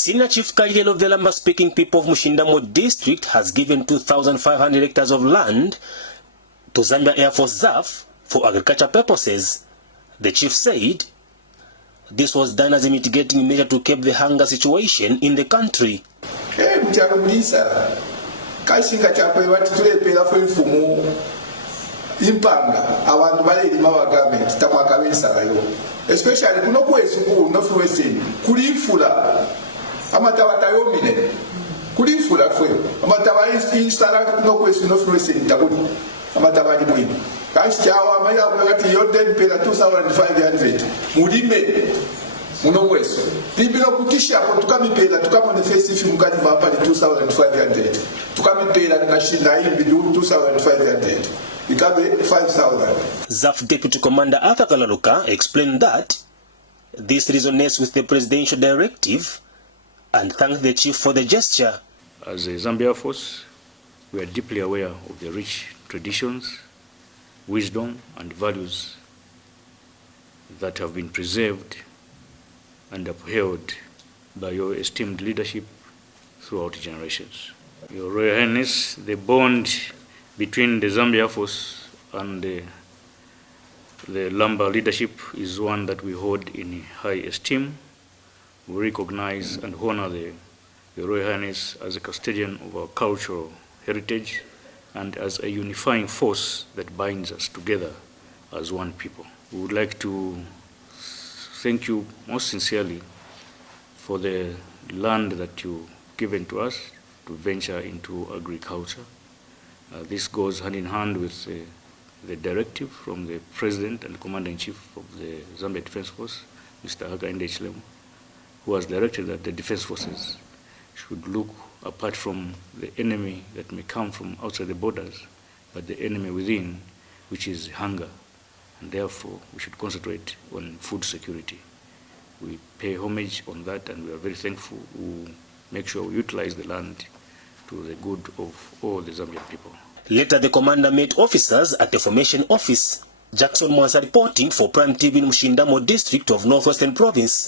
Senior Chief Kaihel of the Lamba-speaking people of Mushindamo district has given 2,500 hectares of land to Zambia Air Force ZAF for agriculture purposes. The chief said this was done as a mitigating measure to keep the hunger situation in the country. Impanga abantu balirima wa government tamakabensalayo especially kuno kwesukulu nofweseni kulifula amataba tayomine kulifula fwe amataba instala kuno kwesu nofweseni takuli amataba ni bwini kanchi chawa maya wakati yote pela 2500 mulime muno kwesu bibino kutisha hapo tukamipela tukamonefesi ifi mukati bapa 2500 tukamipela na shina hii 2500 ZAF Deputy Commander Arthur Kalaluka explained that this resonates with the presidential directive and thanked the chief for the gesture. As a Zambia Force, we are deeply aware of the rich traditions, wisdom and values that have been preserved and upheld by your esteemed leadership throughout generations. Your Royal Highness, the bond between the Zambia Force and the Lamba leadership is one that we hold in high esteem. We recognize and honor the Royal Highness as a custodian of our cultural heritage and as a unifying force that binds us together as one people. We would like to thank you most sincerely for the land that you've given to us to venture into agriculture. This goes hand in hand with the directive from the President and Commander-in-Chief of the Zambia Defense Force, Mr. Hakainde Hichilema, who has directed that the Defense Forces should look apart from the enemy that may come from outside the borders, but the enemy within, which is hunger, and therefore we should concentrate on food security. We pay homage on that, and we are very thankful. We make sure we utilize the land to the good of all the Zambian people. Later, the commander met officers at the formation office. Jackson Mwansa reporting for Prime TV in Mushindamo district of Northwestern Province.